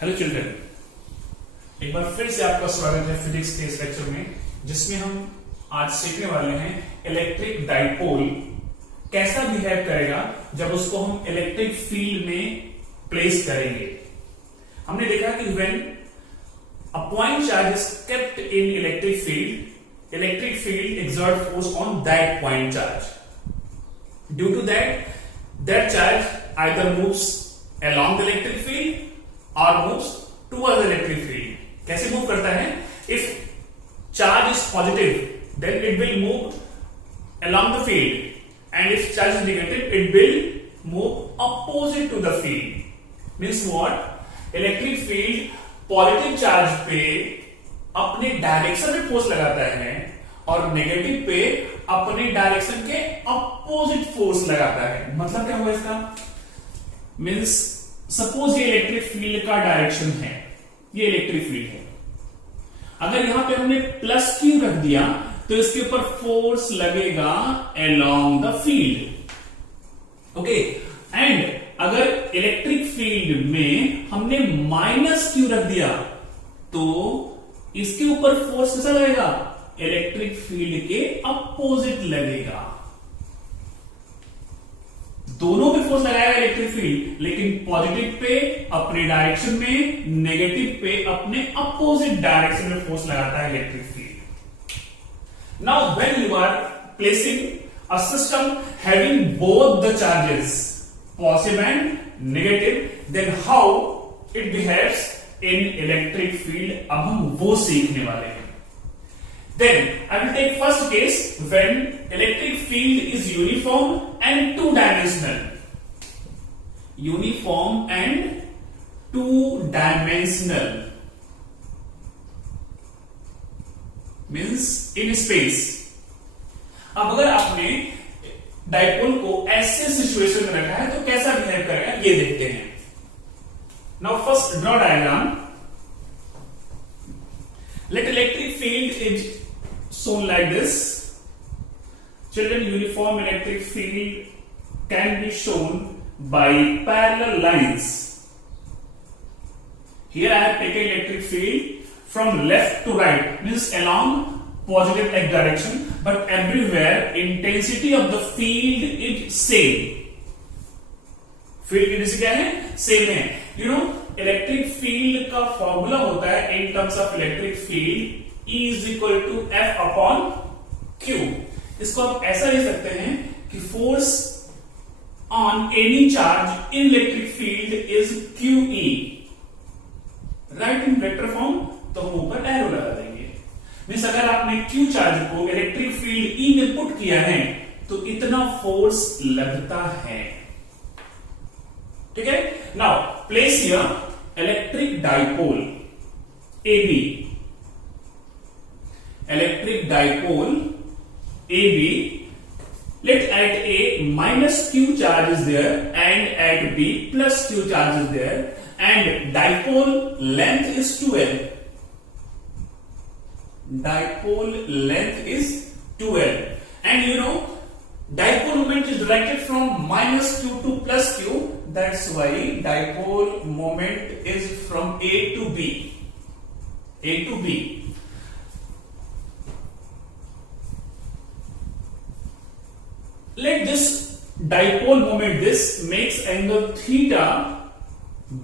Hello children, एक बार फिर से आपका स्वागत है फिजिक्स के इस लेक्चर में, जिसमें हम आज सीखने वाले हैं इलेक्ट्रिक डाइपोल कैसा बिहेव करेगा जब उसको हम इलेक्ट्रिक फील्ड में प्लेस करेंगे। हमने देखा कि when a point charge is kept in electric field exert force on that point charge. Due to that charge either moves along the electric field or moves towards the electric field. कैसे मूव करता है? If charge is positive, then it will move along the field, and if charge is negative, it will move opposite to the field. Means what? Electric field positive charge पे अपने डायरेक्शन में force लगाता है और नेगेटिव पे अपने डायरेक्शन के अपोजिट फोर्स लगाता है। मतलब क्या हुआ इसका? मींस सपोज ये इलेक्ट्रिक फील्ड का डायरेक्शन है, ये इलेक्ट्रिक फील्ड है। अगर यहां पे हमने प्लस क्यू रख दिया तो इसके ऊपर फोर्स लगेगा along the field. Okay, and अगर इलेक्ट्रिक फील्ड में हमने माइनस क्यू रख दिया तो इसके ऊपर फोर्स कैसा लगेगा? इलेक्ट्रिक फील्ड के अपोजिट लगेगा। दोनों पे फोर्स लगाएगा इलेक्ट्रिक फील्ड, लेकिन पॉजिटिव पे अपने डायरेक्शन में, नेगेटिव पे अपने अपोजिट डायरेक्शन में फोर्स लगाता है electric field. Now when you are placing a system having both the charges positive and negative, then how it behaves in electric field, अब हम वो सीखने वाले हैं। Then I will take first case when electric field is uniform and two-dimensional. Uniform and two-dimensional means in space. अब अगर आपने डाइपोल को ऐसे सिचुएशन में रखा है तो कैसा बिहेव करेगा ये देखते हैं। Now first draw diagram. Let electric field is shown like this. Children, uniform electric field can be shown by parallel lines. Here I have taken electric field from left to right, means along positive x direction, but everywhere intensity of the field is same. Field की इंटेंसिटी क्या है? सेम है। You know electric field का फॉर्मूला होता है in terms of electric field E is equal to F upon Q। इसको आप ऐसा लिख सकते हैं कि force on any charge in electric field is QE। Right in vector form तो हम ऊपर एरो लगा देंगे। मींस अगर आपने Q चार्ज को इलेक्ट्रिक फील्ड E में पुट किया है तो इतना फोर्स लगता है। ठीक है। Now place here electric dipole AB। Electric dipole AB, let at A minus Q charge is there and at B plus Q charge is there, and dipole length is 2L. Dipole length is 2L, and you know dipole moment is directed from minus Q to plus Q. That's why dipole moment is from A to B. A to B. Let this dipole moment, this makes angle theta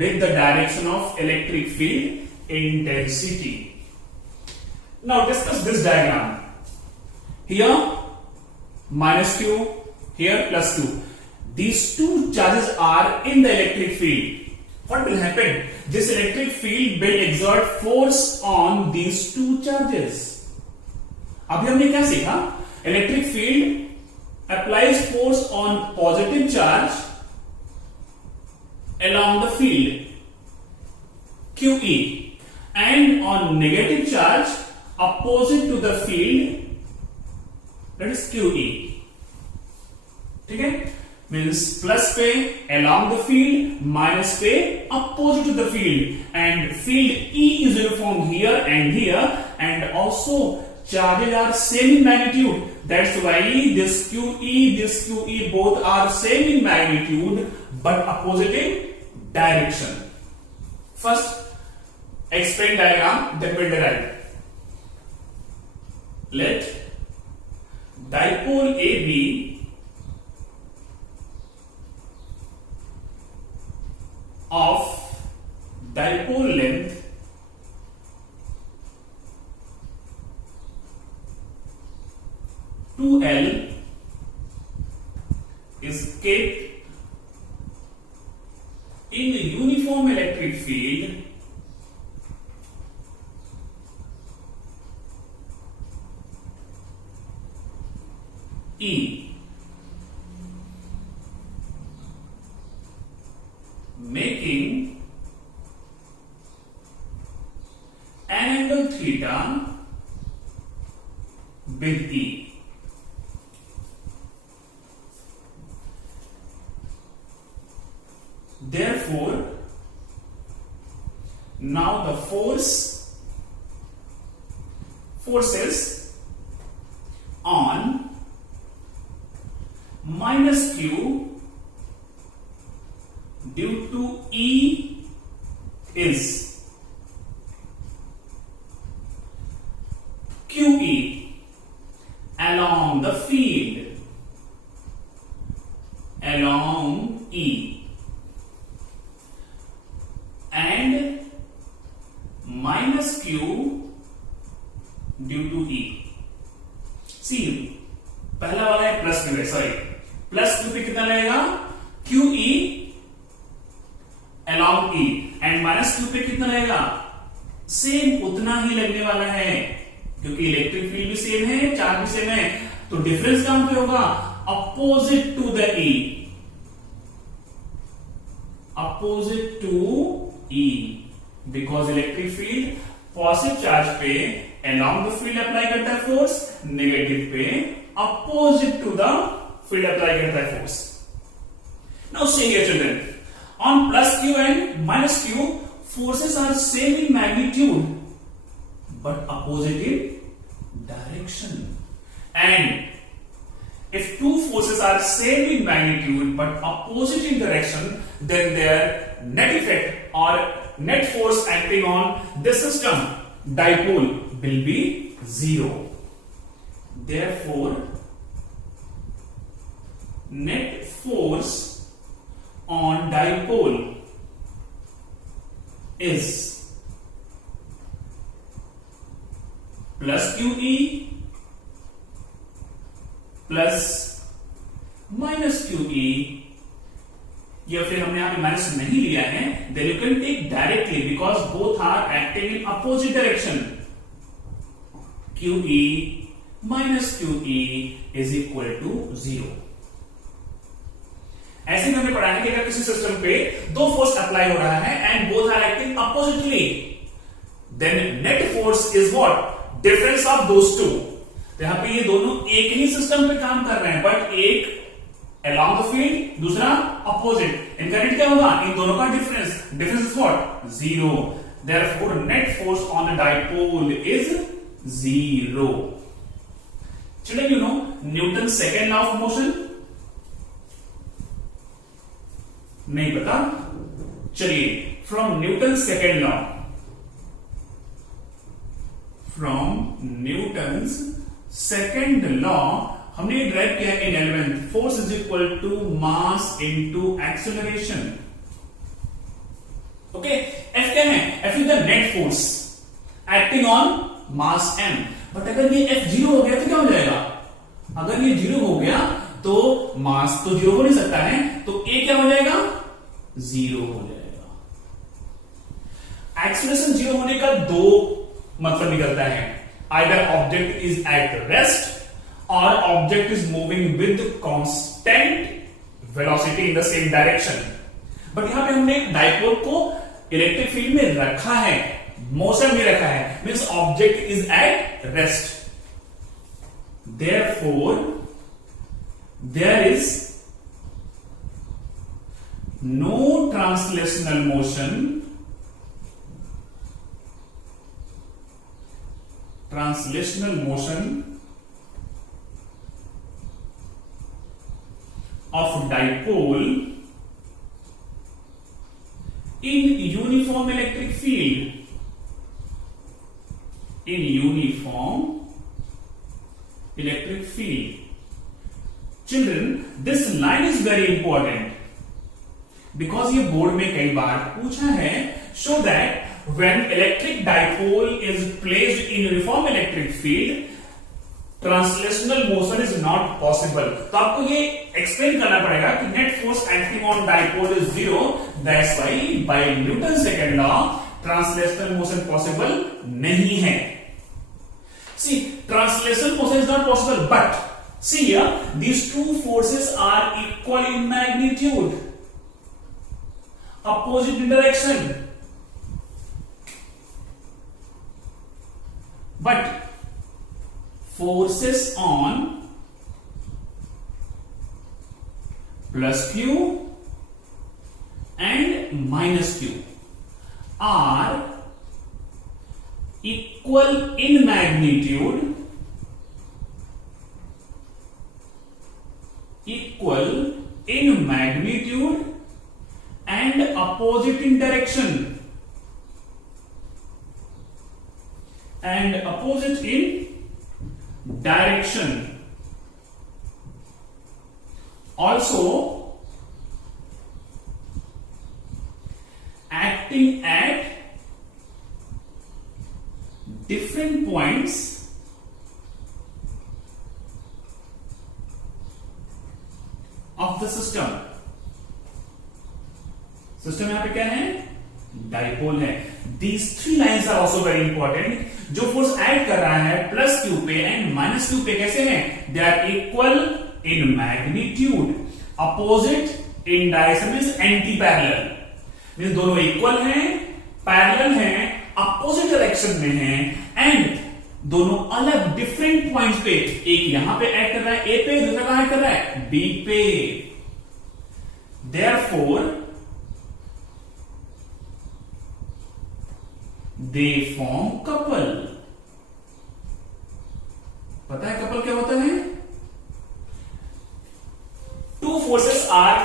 with the direction of electric field intensity. Now discuss this diagram. Here minus Q, here plus Q. These two charges are in the electric field. What will happen? This electric field will exert force on these two charges. अभी हमने क्या सीखा? Electric field applies force on positive charge along the field QE, and on negative charge opposite to the field, that is QE. ठीक है? Means plus पे along the field, minus पे opposite to the field, and field E is uniform here and here, and also charges are same in magnitude. That's why this QE both are same in magnitude but opposite in direction. First, explain diagram, then we'll derive. Let dipole AB of dipole length L is kept in a uniform electric field E, making an angle theta with E. Therefore, now the forces on minus Q due to E is QE along the field along E, and minus Q due to E. See, पहला वाला है प्लस में, sorry plus Q पे कितना रहेगा QE along E, and minus Q पे कितना रहेगा सेम उतना ही लगने वाला है, क्योंकि इलेक्ट्रिक फील्ड भी सेम है, चार्ज भी सेम है, तो डिफरेंस कहां पे होगा opposite to the E, opposite to E, because electric field positive charge पे along द फील्ड अप्लाई करता है फोर्स, नेगेटिव पे opposite to the field apply करता है force. Now see here children, on plus Q and minus Q, forces are same in magnitude but opposite in direction. And if two forces are same in magnitude but opposite in direction, then their net effect or net force acting on this system, dipole, will be zero. Therefore, net force on dipole is plus QE plus minus QE, या फिर हमने यहां पे माइनस नहीं लिया है, then you can take directly because both are acting in opposite direction. QE minus QE is equal to 0. ऐसे में हमें पढ़ा है कि अगर किसी सिस्टम पे दो फोर्स अप्लाई हो रहा है and both are acting oppositely, then net force is what difference of those two. यहां पे ये दोनों एक ही सिस्टम पे काम कर रहे हैं, बट एक along the field, दूसरा अपोजिट. इनका नेट क्या होगा, इन दोनों का difference is what 0. Therefore net force on the dipole is 0. Children, you know Newton's second law of motion? नहीं पता? चलिए, फ्रॉम न्यूटन सेकेंड लॉ, हमने ड्राइव किया in 11th, force is equal to mass into acceleration. Okay, F क्या है, F is the net force acting on mass m. But अगर ये f 0 हो गया तो क्या हो जाएगा, अगर ये 0 हो गया तो मास तो 0 हो नहीं सकता है, तो a क्या हो जाएगा 0 हो जाएगा. एक्सेलरेशन 0 होने का दो मतलब निकलता है, either object is at rest और object is moving with constant velocity in the same direction. But यहां पे हमने डाइपोल को इलेक्ट्रिक फील्ड में रखा है, मोशन में रखा है, means object is at rest. Therefore there is no translational motion of dipole in uniform electric field. In uniform electric field. Children, this line is very important because ये बोर्ड में कई बार पूछा है. Show that when electric dipole is placed in uniform electric field, translational motion is not possible. तो आपको ये एक्सप्लेन करना पड़ेगा कि net force acting on dipole is zero. That's why by Newton's second law translational motion possible नहीं है. See, translational motion is not possible, but see here, these two forces are equal in magnitude, opposite in direction, but forces on plus Q and minus Q are equal in magnitude, and opposite in direction, also acting at different points of the system. System यहां पे क्या है? डाइपोल है. These three lines are also very important. जो force add कर रहा है plus Q पे एंड माइनस क्यू पे कैसे हैं? They are equal in magnitude, opposite in direction means anti parallel, means दोनों इक्वल हैं, पैरेलल हैं, अपोजिट डायरेक्शन में हैं एंड दोनों अलग डिफरेंट पॉइंट्स पे. एक यहां पे ऐड कर रहा है ए पे, दूसरा कहां ऐड कर रहा है? बी पे. Therefore they form couple. पता है कपल क्या होता है? Two forces are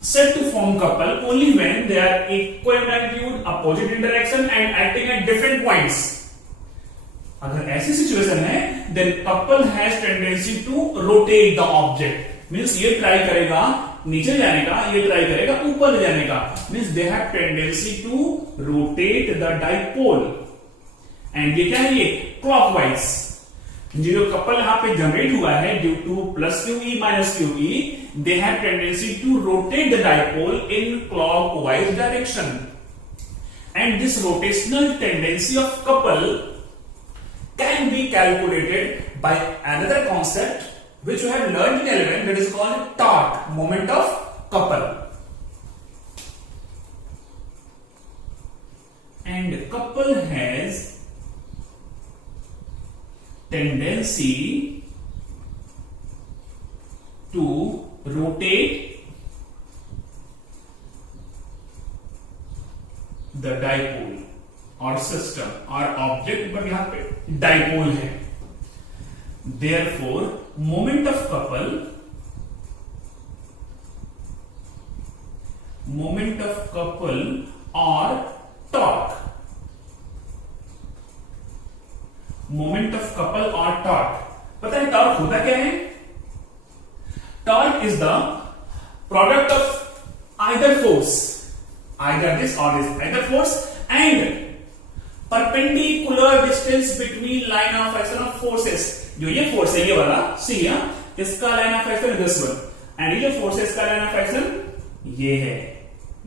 said to form couple only when they are equal magnitude, opposite in direction and acting at different points. अगर ऐसी सिचुएशन है then couple has tendency to rotate the object. Means ये ट्राई करेगा नीचे जाने का, ये ट्राई करेगा ऊपर जाने का. Means they have tendency to rotate the dipole. And ये क्या है? ये क्लॉकवाइज. जो कपल यहां पे जनरेट हुआ है due to plus Q E minus Q E, they have tendency to rotate the dipole in clockwise direction. And this rotational tendency of couple can be calculated by another concept which you have learned in 11, that is called torque, moment of couple. And couple has tendency to rotate the dipole और system और object, पर यहां पे dipole है. Therefore, moment of couple or torque. Moment of couple or torque. पता है टॉर्क होता क्या है? Torque is the product of either force, either this or this, either force and perpendicular distance between line of action of forces. जो ये फोर्स है ये वाला सी, इसका लाइन ऑफ एक्शन है दिस वन, एंड ये जो फोर्स है इसका लाइन ऑफ एक्शन ये है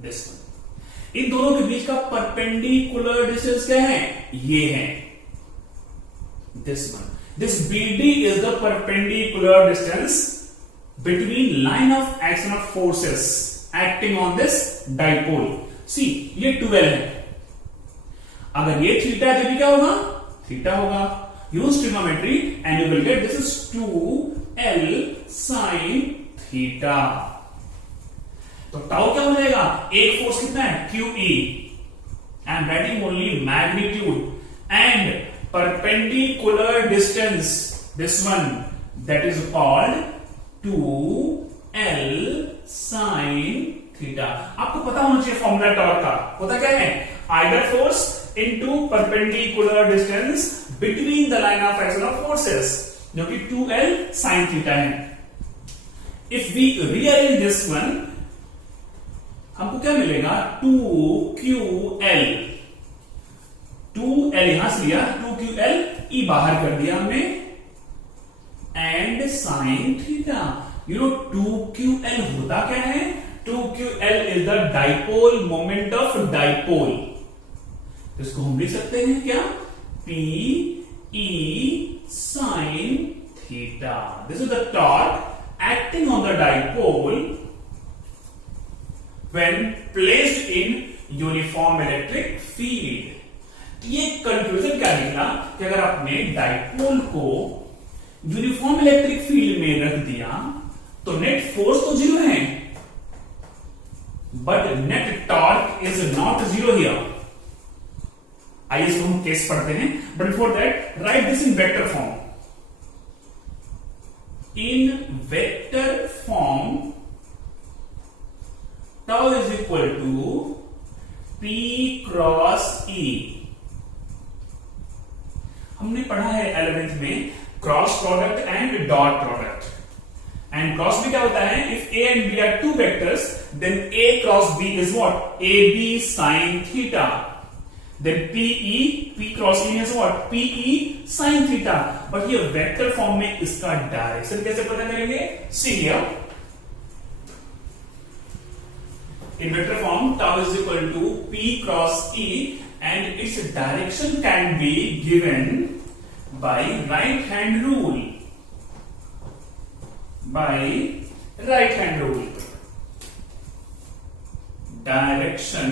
दिस वन. इन दोनों के बीच का परपेंडिकुलर डिस्टेंस क्या है? ये है this one. This BD is the perpendicular distance between line of action of forces acting on this dipole. See ये 12 है. अगर ये थीटा है तो क्या होगा? थीटा होगा. Use trigonometry and you will get this is 2L sin theta. तो टाउ क्या हो जाएगा? एक फोर्स कितना है? QE. I am writing only magnitude and perpendicular distance. This one that is called 2L sin theta. आपको पता होना चाहिए फॉर्मूला टॉर्क का, होता क्या है, either force into perpendicular distance between the line of action of forces, जो कि 2L sin थीटा है। If we rearrange this one, हमको क्या मिलेगा, 2QL, 2L यहां से लिया, 2QL E बाहर कर दिया हमने, and sin theta. You know 2QL होता क्या है, 2QL is the dipole moment of dipole. तो इसको हम लिख सकते हैं क्या, PE sin theta. This is the torque acting on the dipole when placed in uniform electric field. ये कंक्लूजन क्या निकला कि अगर आपने डाइपोल को यूनिफॉर्म इलेक्ट्रिक फील्ड में रख दिया तो नेट फोर्स तो जीरो है, but net torque is not zero here. आइए इसको हम केस पढ़ते हैं, but before that write this in vector form. In vector form tau is equal to P cross E। हमने पढ़ा है 11th में cross product and dot product, and cross भी क्या होता है, if A and B are two vectors then A cross B is what, AB sin theta, then P cross E is what, PE sin theta। But ये vector form में इसका डायरेक्शन कैसे पता करेंगे, see here in vector form tau is equal to P cross E and its direction can be given by right hand rule, by right hand rule। Direction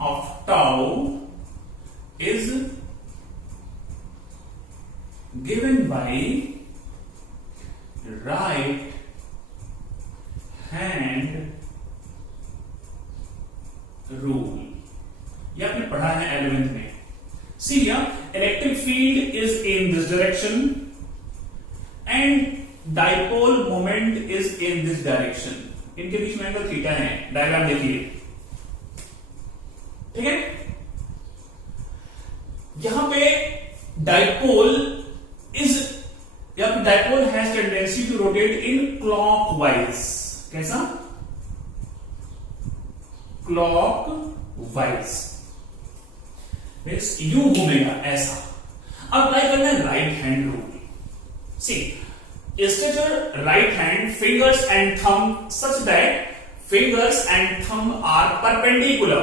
of tau is given by right hand rule। ये आपने पढ़ा है 11th में। See here, electric field is in this direction and dipole moment is in this direction। इनके बीच में angle theta है, डायग्राम देखिए, ठीक है। यहां पे डाइपोल इज, या dipole has tendency to rotate in clockwise. कैसा, क्लॉकवाइज मीन्स यू घूमेगा ऐसा। अब ट्राई करना है right hand rule. See, stretch your right hand, fingers and thumb such that fingers and thumb are perpendicular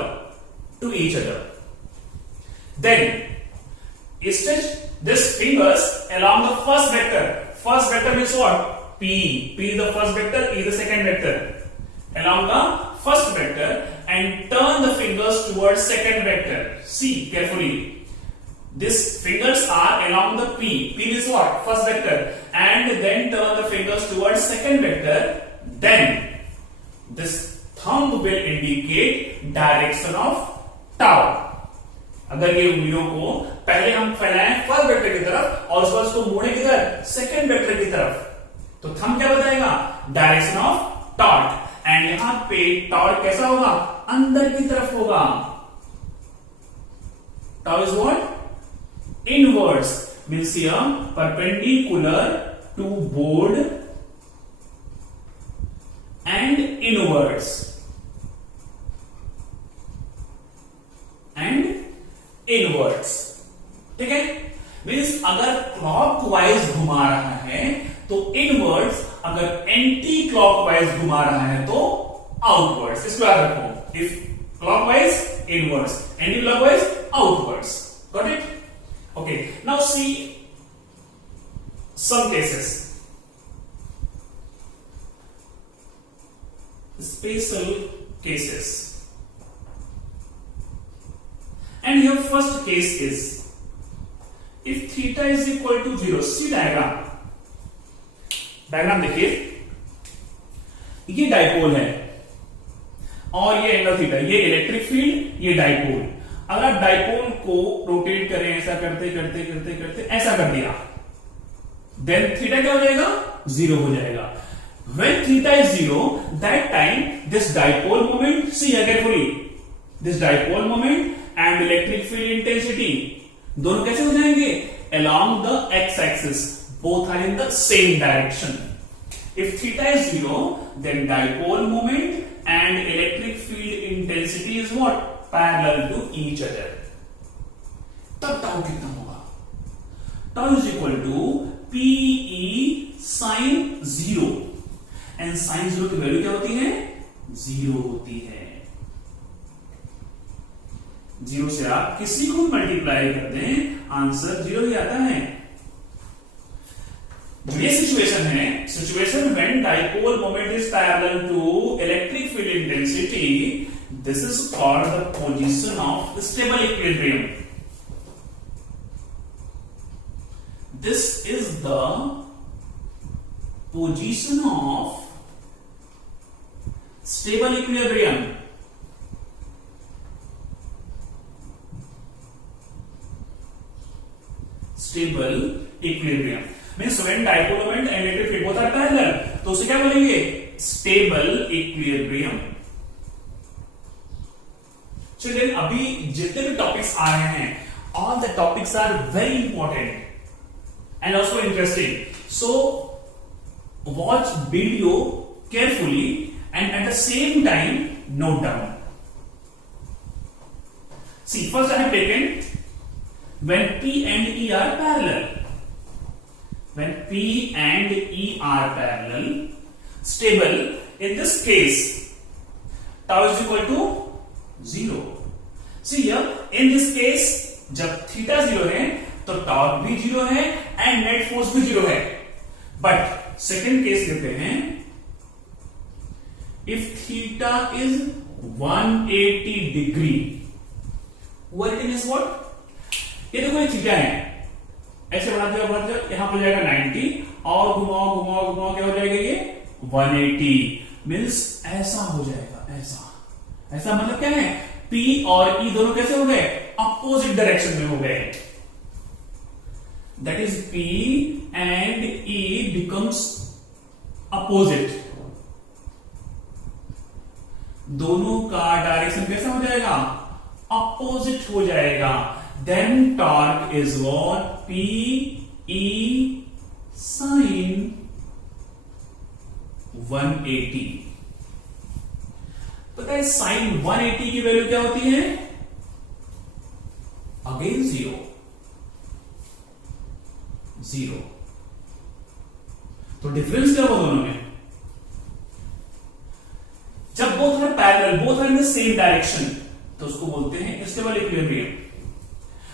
to each other. Then stretch this fingers along the first vector. First vector means what? P. P is the first vector, E is the second vector. Along the first vector and turn the fingers towards second vector. See carefully. These fingers are along the P. P is what? First vector. And then turn the fingers towards second vector. Then this thumb will indicate direction of tau. अगर ये उंगलियों को पहले हम फैलाएं first vector की तरफ और उसके बाद उसको मोड़े किधर, सेकंड वेक्टर की तरफ, तो थंब क्या बताएगा, डायरेक्शन ऑफ टॉर्क। एंड यहां पे टॉर्क कैसा होगा, अंदर की तरफ होगा। Torque is what, inwards, means here perpendicular to board and inwards and inwards। ठीक है, मीन्स अगर क्लॉकवाइज घुमा रहा है तो इनवर्ड्स, अगर एंटी क्लॉकवाइज घुमा रहा है तो आउटवर्ड्स। इसको याद रखो, if clockwise inwards, anti clockwise outwards. Got it? Okay, now see some cases, special cases, and your first case is if theta is equal to 0। see diagram देखिए, ये डाइपोल है और ये एंगल थीटा, ये इलेक्ट्रिक फील्ड, ये डाइपोल। अगर डाइपोल को रोटेट करें ऐसा करते करते करते करते ऐसा कर दिया, देन थीटा क्या हो जाएगा, 0 हो जाएगा। When theta is 0, that time this dipole moment, see here carefully, this dipole moment and electric field intensity दोनों कैसे हो जाएंगे? Along the x-axis, both are in the same direction. If theta is 0, then dipole moment and electric field intensity is what? Parallel to each other. तब tau कितना होगा? Tau is equal to PE sin 0. And sine 0 की वैल्यू क्या होती है? 0 होती है। 0 से आप किसी को मल्टीप्लाई कर दें, आंसर 0 ही आता है। ये सिचुएशन है, situation when dipole moment is parallel to electric field intensity, this is called the position of stable equilibrium. This is the position of stable equilibrium. Stable equilibrium means when dipole moment and electric field both are parallel, तो उसे क्या बोलेंगे? Stable equilibrium. चलिए अभी जितने भी टॉपिक्स आ रहे हैं, all the topics are very important and also interesting. So watch video carefully and at the same time note down. See, first I have taken when P and E are parallel. When P and E are parallel, stable, in this case, tau is equal to 0. See here, in this case, जब theta 0 है, तो torque भी 0 है and net force भी 0 है. But second case लेते हैं, if theta is 180 degree, work is what? ये देखो ये थीटा है, ऐसे बढ़ा दिया, यहां पर जाएगा 90 और घुमाओ घुमाओ घुमाओ, क्या हो जाएगा ये? 180 मीन्स ऐसा हो जाएगा, ऐसा। ऐसा मतलब क्या है? P और E दोनों कैसे हो गए? अपोजिट डायरेक्शन में हो गए। That is P and E becomes opposite. दोनों का डायरेक्शन कैसा हो जाएगा? अपोजिट हो जाएगा। Then torque is what? P E sin 180. पता है sin 180 की वैल्यू क्या होती है? अगेन 0। तो डिफरेंस क्या हुआ दोनों में? जब both are parallel, both are in the same direction, तो उसको बोलते हैं stable equilibrium.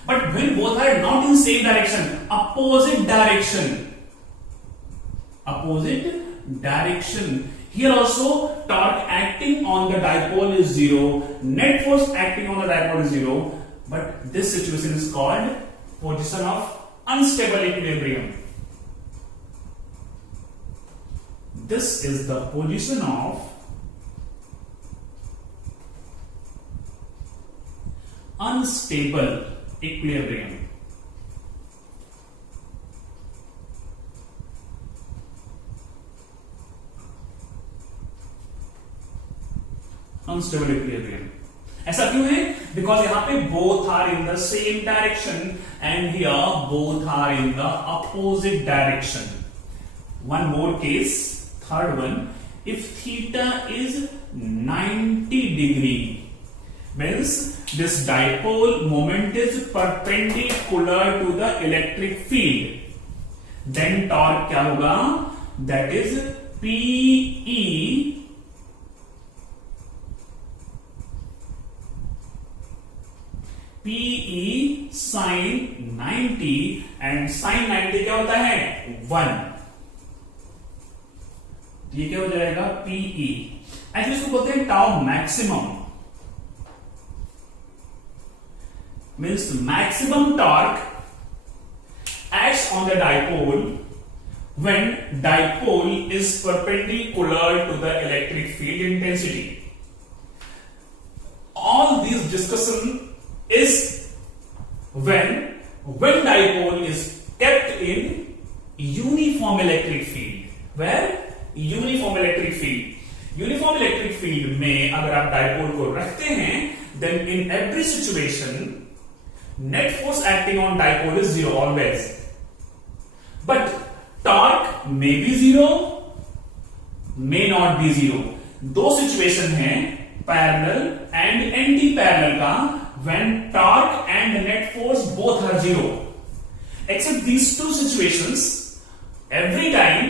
But when both are not in same direction, opposite direction, here also torque acting on the dipole is 0, net force acting on the dipole is 0, but this situation is called position of unstable equilibrium. This is the position of unstable equilibrium. Unstable equilibrium. ऐसा क्यों है? Because यहां पे both are in the same direction and here both are in the opposite direction. One more case, third one. If theta is 90 degree means this dipole moment is perpendicular to the electric field, then torque क्या होगा? That is PE sin 90 and sin 90 क्या होता है? 1. ये क्या हो जाएगा? PE. ऐसे इसको बोलते हैं tau maximum. Means maximum torque acts on the dipole when dipole is perpendicular to the electric field intensity. All this discussion is when dipole is kept in uniform electric field, where uniform electric field. Uniform electric field में अगर आप dipole को रखते हैं, then in every situation net force acting on dipole is zero always, but torque may be zero, may not be zero. दो situation है parallel and anti parallel का, when torque and net force both are zero. Except these two situations, every time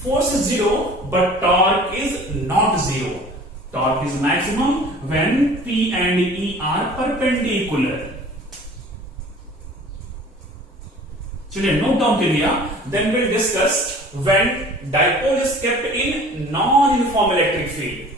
force is zero but torque is not zero. Torque is maximum when P and E are perpendicular. चलिए note down कर लिया। Then we'll discuss when dipole is kept in non-uniform electric field.